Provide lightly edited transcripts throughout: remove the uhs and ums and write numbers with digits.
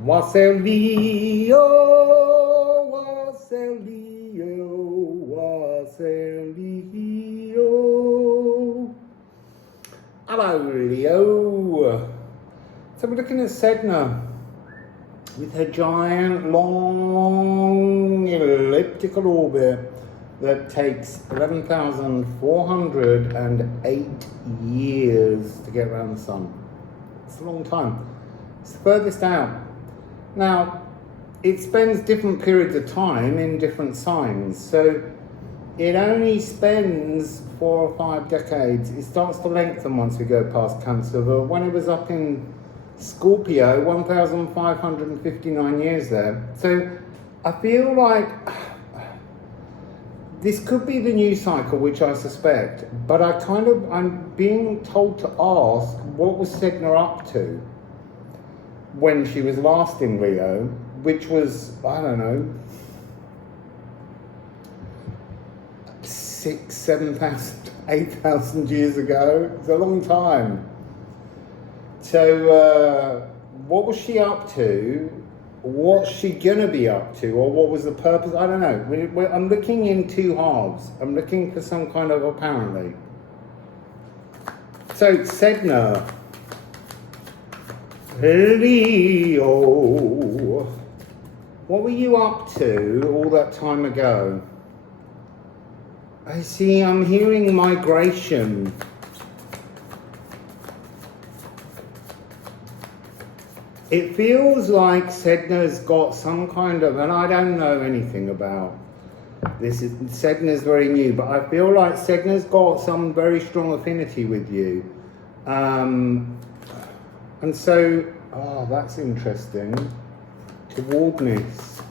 Wassail Leo, Wassail Leo, Wassail Leo. Hello, Leo. So we're looking at Sedna with her giant, long, elliptical orbit that takes 11,408 years to get around the sun. It's a long time. It's the furthest out. Now, it spends different periods of time in different signs, so it only spends 4 or 5 decades. It starts to lengthen once we go past Cancer, but when it was up in Scorpio, 1,559 years there. So I feel like this could be the new cycle, which I suspect, but I'm being told to ask, what was Sedna up to when she was last in Leo, which was, I don't know, 6,000, 7,000, 8,000 years ago. It's a long time. So what was she up to? What's she gonna be up to? Or what was the purpose? I don't know. I'm looking in two halves. I'm looking for some kind of apparently. So Sedna, Leo, what were you up to all that time ago? I see, I'm hearing migration. It feels like Sedna's got some kind of, and I don't know anything about this, Sedna's very new, but I feel like Sedna's got some very strong affinity with you. And so, that's interesting, towardness.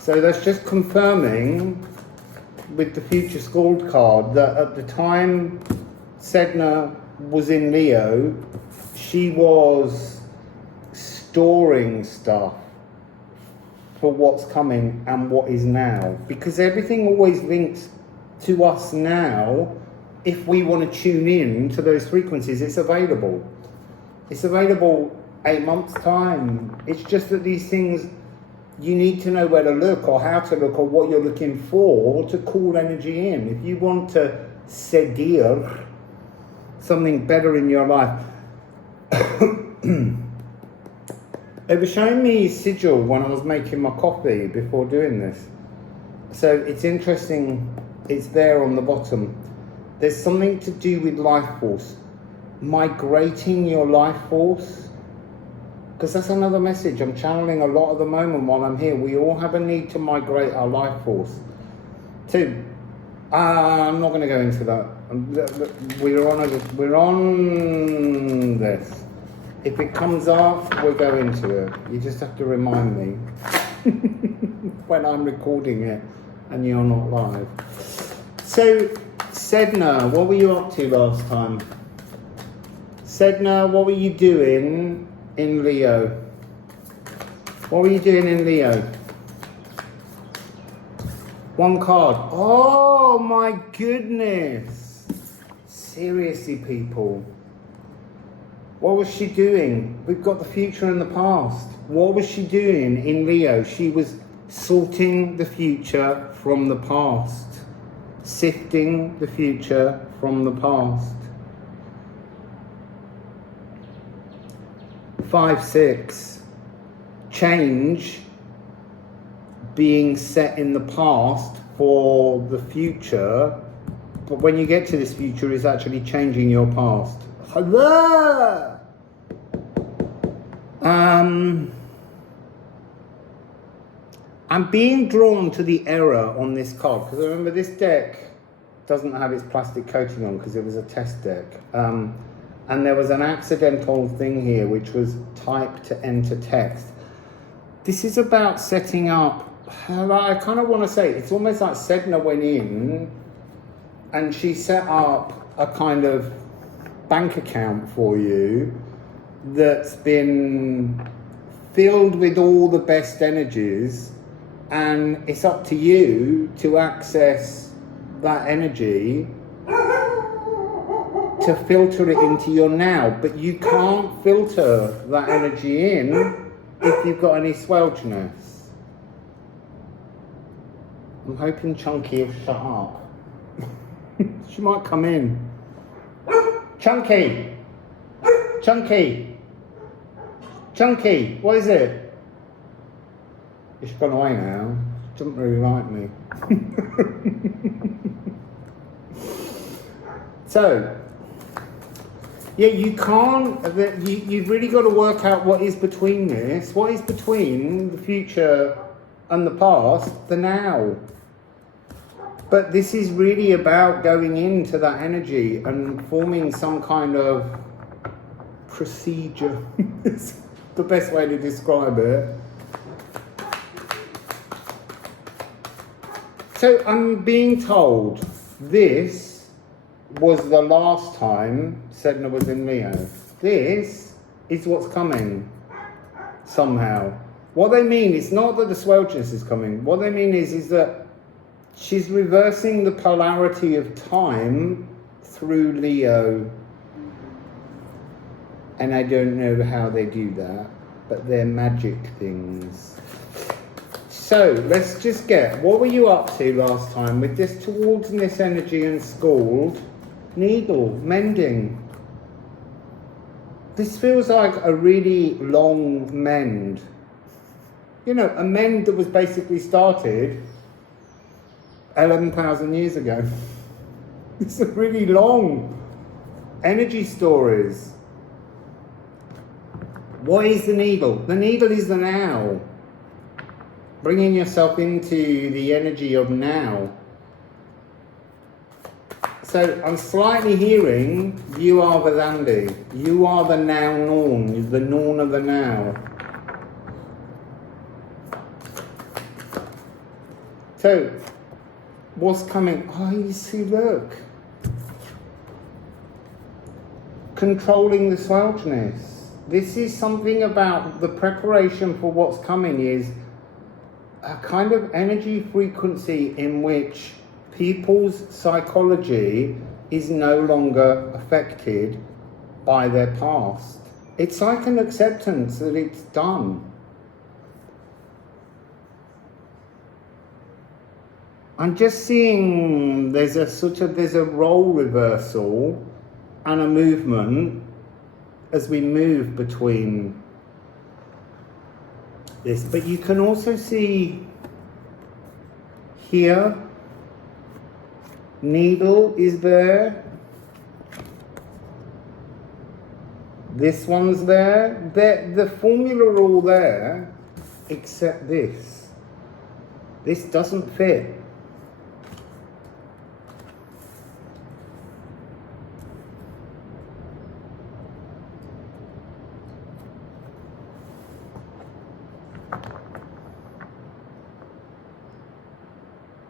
So that's just confirming with the Future Scored card that at the time Sedna was in Leo, she was storing stuff for what's coming and what is now, because everything always links to us now. If we want to tune in to those frequencies, it's available 8 months time. It's just that these things, you need to know where to look or how to look or what you're looking for to call energy in. If you want to sedir something better in your life. They were showing me sigil when I was making my coffee before doing this. So it's interesting, it's there on the bottom. There's something to do with life force. Migrating your life force. Because that's another message I'm channeling a lot at the moment while I'm here. We all have a need to migrate our life force. Two, I'm not going to go into that. We're on this. If it comes off, we'll go into it. You just have to remind me when I'm recording it and you're not live. So, Sedna, what were you up to last time? Sedna, what were you doing in Leo? What were you doing in Leo? One card. Oh my goodness. Seriously, people. What was she doing? We've got the future and the past. What was she doing in Leo? She was sorting the future from the past. Sifting the future from the past. 5, 6. Change being set in the past for the future. But when you get to this future, it's actually changing your past. Hello! I'm being drawn to the error on this card because remember this deck doesn't have its plastic coating on because it was a test deck. And there was an accidental thing here which was type to enter text. This is about setting up, I kind of want to say, it's almost like Sedna went in and she set up a kind of bank account for you that's been filled with all the best energies, and it's up to you to access that energy to filter it into your now. But you can't filter that energy in if you've got any swelterness. I'm hoping Chunky will shut up. She might come in. Chunky! Chunky! Chunky! What is it? She's gone away now. She doesn't really like me. So, yeah, you can't, you've really got to work out what is between this. What is between the future and the past, the now. But this is really about going into that energy and forming some kind of procedure. It's the best way to describe it. So I'm being told this was the last time Sedna was in Leo. This is what's coming somehow. What they mean is not that the swelterness is coming. What they mean is that she's reversing the polarity of time through Leo. And I don't know how they do that, but they're magic things. So let's just get, what were you up to last time with this towards this energy and scald? Needle, mending. This feels like a really long mend. You know, a mend that was basically started 11,000 years ago. It's a really long energy stories. What is the needle? The needle is the now. Bringing yourself into the energy of now. So I'm slightly hearing, you are Vedandi. You are the now Norn, the Norn of the now. So, what's coming? Oh, you see, look. Controlling the swelterness. This is something about the preparation for what's coming is a kind of energy frequency in which people's psychology is no longer affected by their past. It's like an acceptance that it's done. I'm just seeing there's a role reversal and a movement as we move between this, but you can also see here, needle is there, this one's there, the formula are all there, except this. This doesn't fit.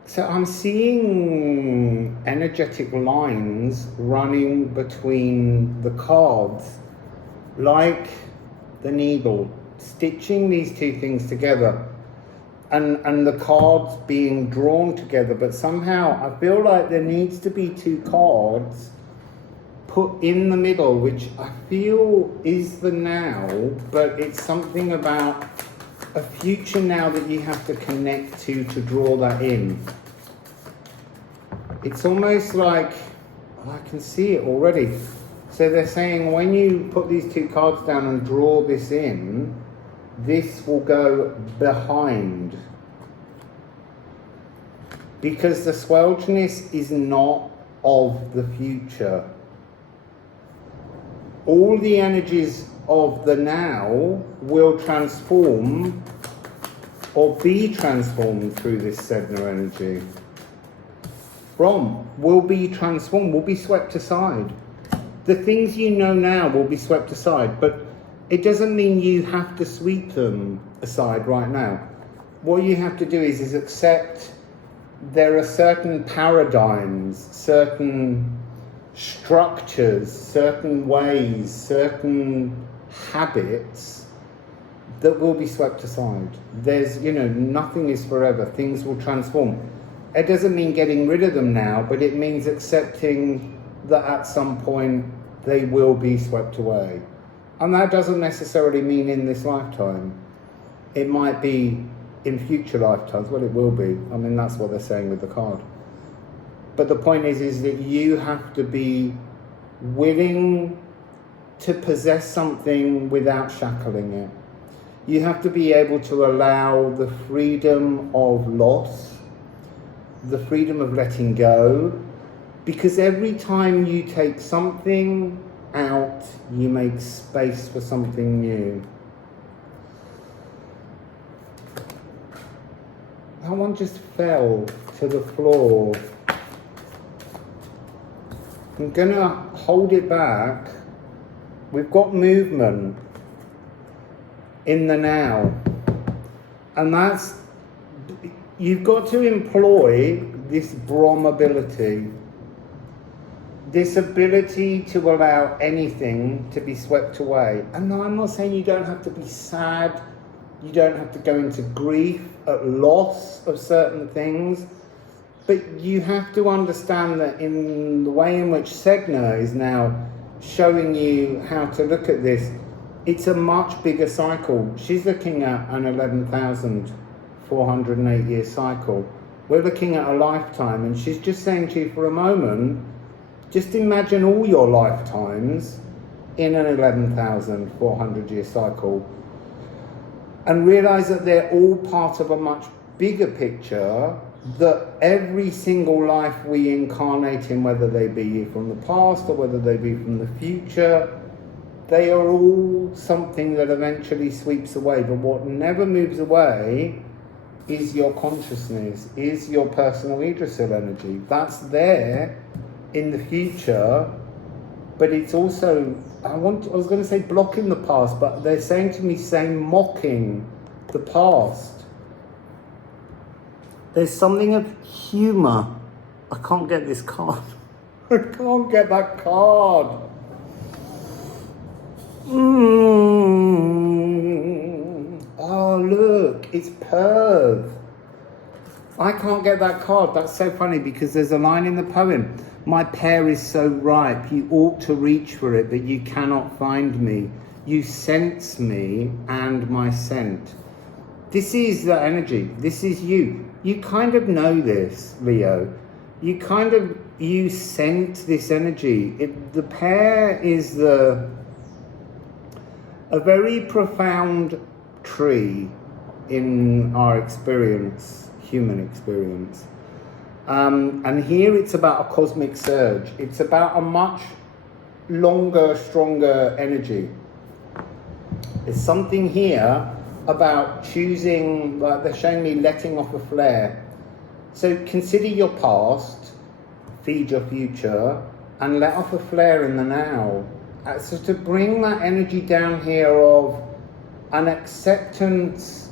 So I'm seeing energetic lines running between the cards, like the needle, stitching these two things together, and the cards being drawn together. But somehow I feel like there needs to be two cards put in the middle, which I feel is the now, but it's something about a future now that you have to connect to draw that in. It's almost like, I can see it already. So they're saying when you put these two cards down and draw this in, this will go behind. Because the swelterness is not of the future. All the energies of the now will transform or be transformed through this Sedna energy. Will be transformed, will be swept aside. The things you know now will be swept aside, but it doesn't mean you have to sweep them aside right now. What you have to do is accept there are certain paradigms, certain structures, certain ways, certain habits that will be swept aside. There's, nothing is forever. Things will transform. It doesn't mean getting rid of them now, but it means accepting that at some point they will be swept away. And that doesn't necessarily mean in this lifetime. It might be in future lifetimes. Well, it will be. I mean, that's what they're saying with the card. But the point is that you have to be willing to possess something without shackling it. You have to be able to allow the freedom of loss, the freedom of letting go, because every time you take something out, you make space for something new. That one just fell to the floor. I'm gonna hold it back. We've got movement in the now. And that's, you've got to employ this Brahm ability. This ability to allow anything to be swept away. And I'm not saying you don't have to be sad, you don't have to go into grief at loss of certain things, but you have to understand that in the way in which Sedna is now showing you how to look at this, it's a much bigger cycle. She's looking at an 11,408 year cycle. We're looking at a lifetime, and she's just saying to you for a moment, just imagine all your lifetimes in an 11,400 year cycle, and realize that they're all part of a much bigger picture, that every single life we incarnate in, whether they be from the past or whether they be from the future, they are all something that eventually sweeps away. But what never moves away is your consciousness, is your personal Yggdrasil energy. That's there in the future, but it's also, I was going to say blocking the past, but they're saying to me, mocking the past. There's something of humour. I can't get this card. I can't get that card. Oh, look, it's Perth. I can't get that card. That's so funny, because there's a line in the poem. My pear is so ripe, you ought to reach for it, but you cannot find me. You sense me and my scent. This is the energy. This is you. You kind of know this, Leo. You sense this energy. The pear is a very profound tree in our experience, human experience. And here it's about a cosmic surge. It's about a much longer, stronger energy. There's something here about choosing, like they're showing me letting off a flare. So consider your past, feed your future, and let off a flare in the now. So to bring that energy down here of an acceptance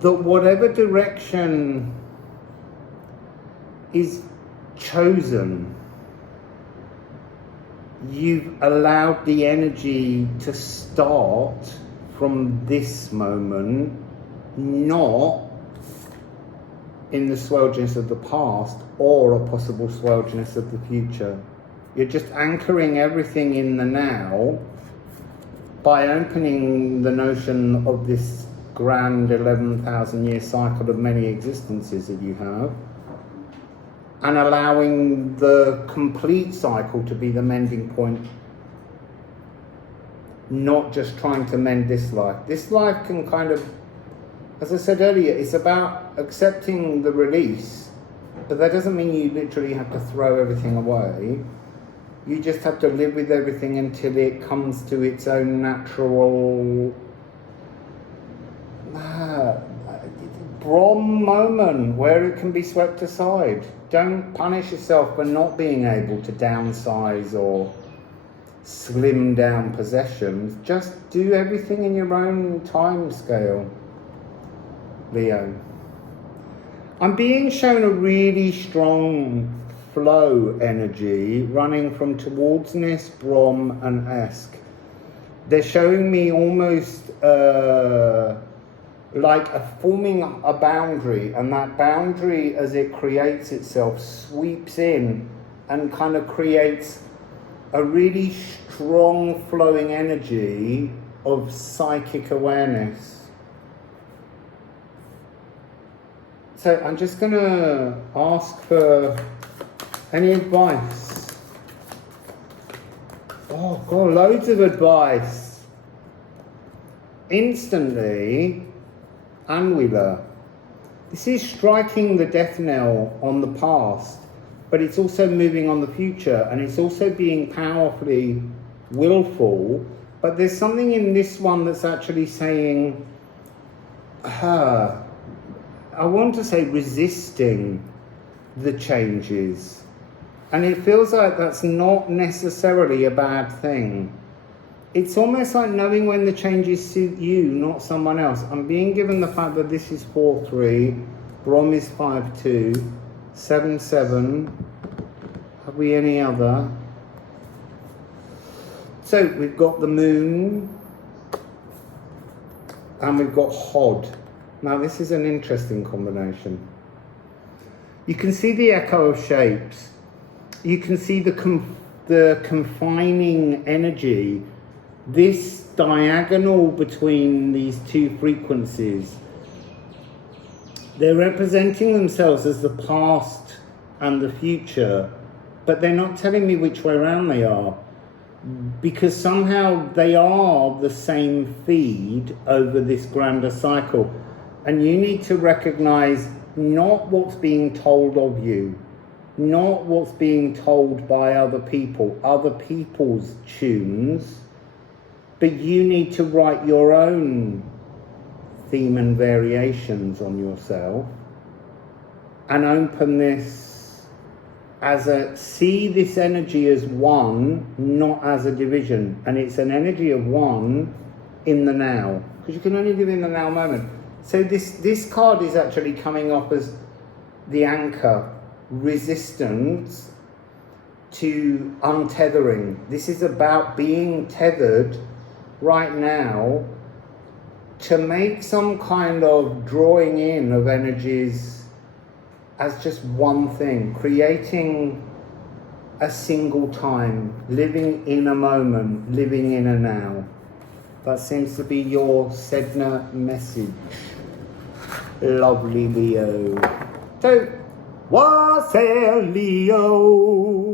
that whatever direction is chosen, you've allowed the energy to start from this moment, not in the swelginess of the past or a possible swelginess of the future. You're just anchoring everything in the now by opening the notion of this grand 11,000 year cycle of many existences that you have, and allowing the complete cycle to be the mending point, not just trying to mend this life. This life can kind of, as I said earlier, it's about accepting the release, but that doesn't mean you literally have to throw everything away. You just have to live with everything until it comes to its own natural Brahm moment where it can be swept aside. Don't punish yourself for not being able to downsize or slim down possessions. Just do everything in your own time scale, Leo. I'm being shown a really strong flow energy running from towardsness, Brahm and Esk. They're showing me almost like forming a boundary, and that boundary, as it creates itself, sweeps in and kind of creates a really strong flowing energy of psychic awareness. So I'm just going to ask for any advice. Oh, God, loads of advice. Instantly, Anguilla. This is striking the death knell on the past, but it's also moving on the future, and it's also being powerfully willful. But there's something in this one that's actually saying, I want to say resisting the changes. And it feels like that's not necessarily a bad thing. It's almost like knowing when the changes suit you, not someone else. I'm being given the fact that this is 4-3, Brom is 5-2, 7-7. Have we any other? So we've got the moon and we've got Hod. Now this is an interesting combination. You can see the echo of shapes. You can see the confining energy. This diagonal between these two frequencies. They're representing themselves as the past and the future, but they're not telling me which way around they are, because somehow they are the same feed over this grander cycle. And you need to recognize not what's being told of you, not what's being told by other people, other people's tunes, but you need to write your own theme and variations on yourself and open this as see this energy as one, not as a division. And it's an energy of one in the now, because you can only live in the now moment. So this card is actually coming off as the anchor, resistance to untethering. This is about being tethered right now to make some kind of drawing in of energies as just one thing, creating a single time, living in a moment, living in a now. That seems to be your Sedna message. Lovely Leo. So, Wassail Leo.